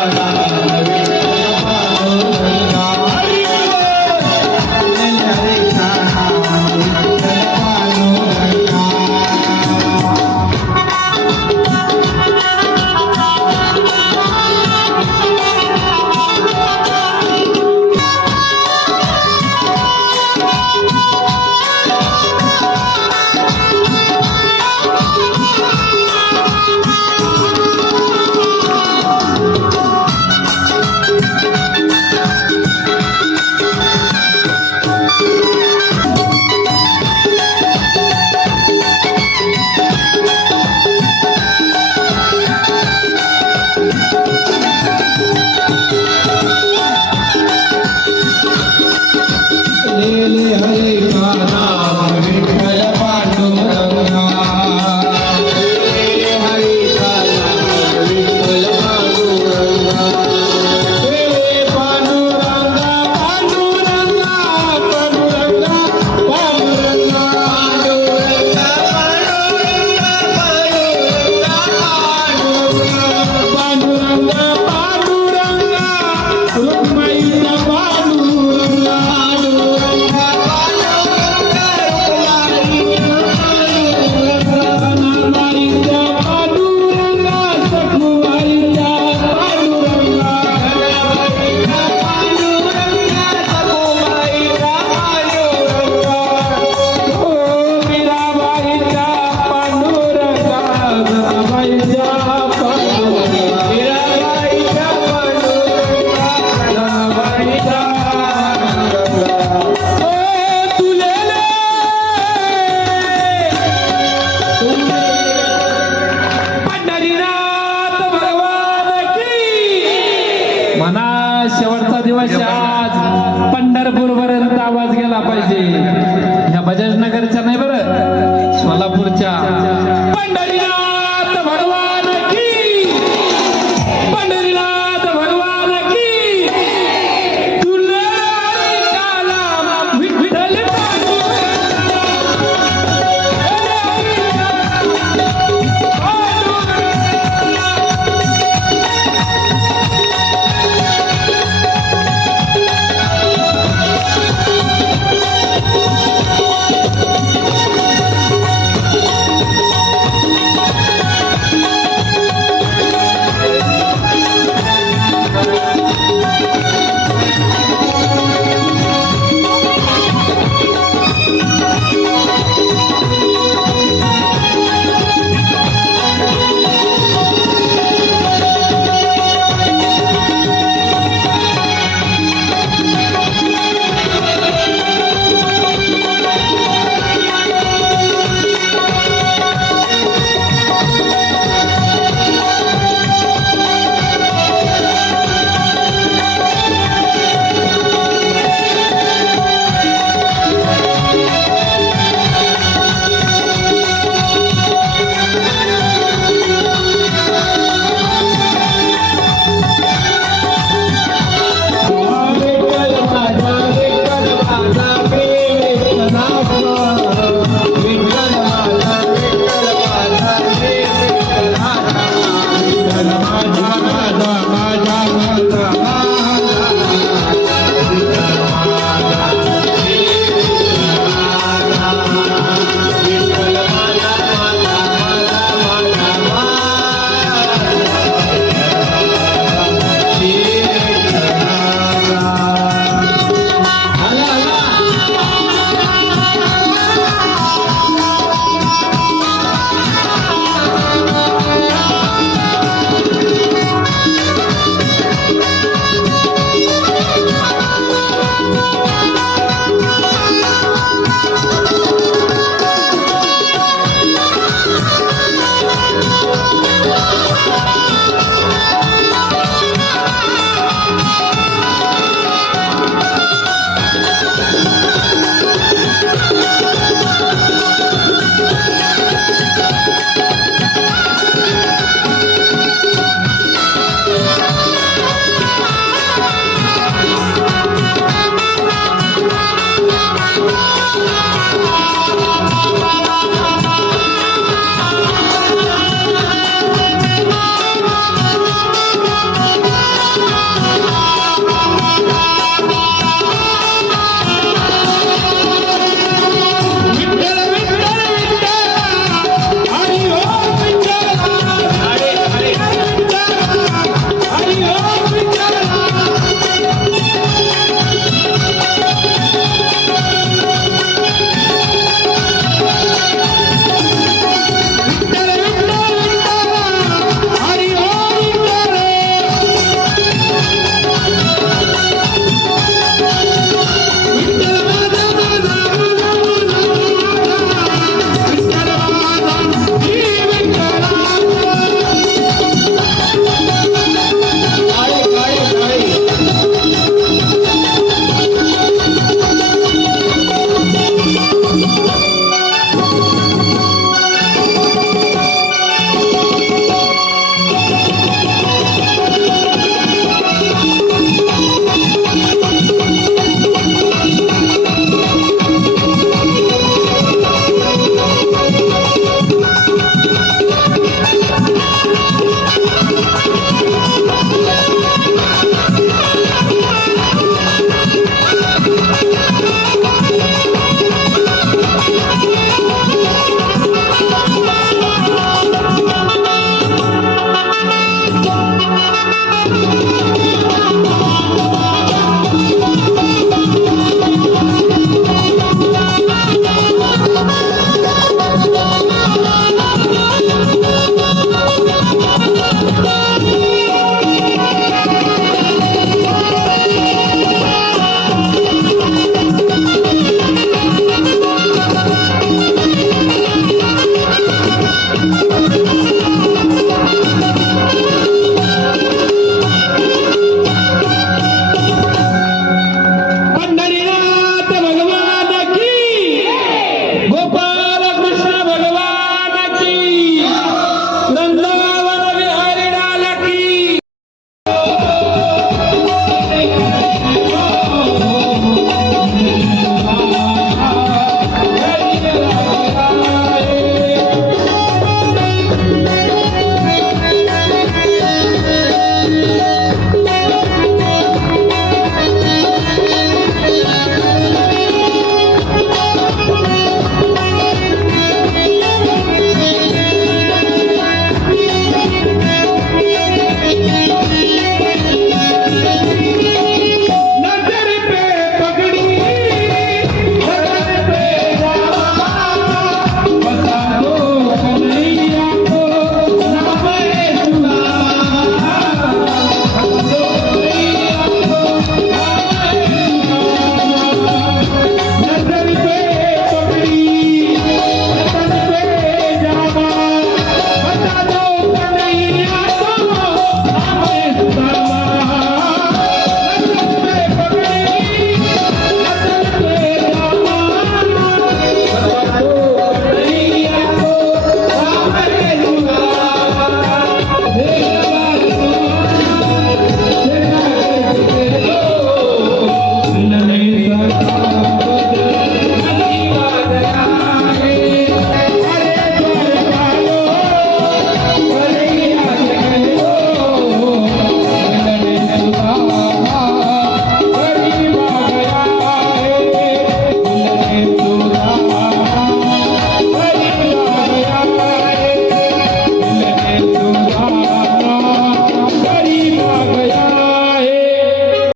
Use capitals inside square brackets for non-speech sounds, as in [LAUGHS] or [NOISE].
Bye. [LAUGHS] Hare Hare पाहिजे. ह्या बजाज नगरच्या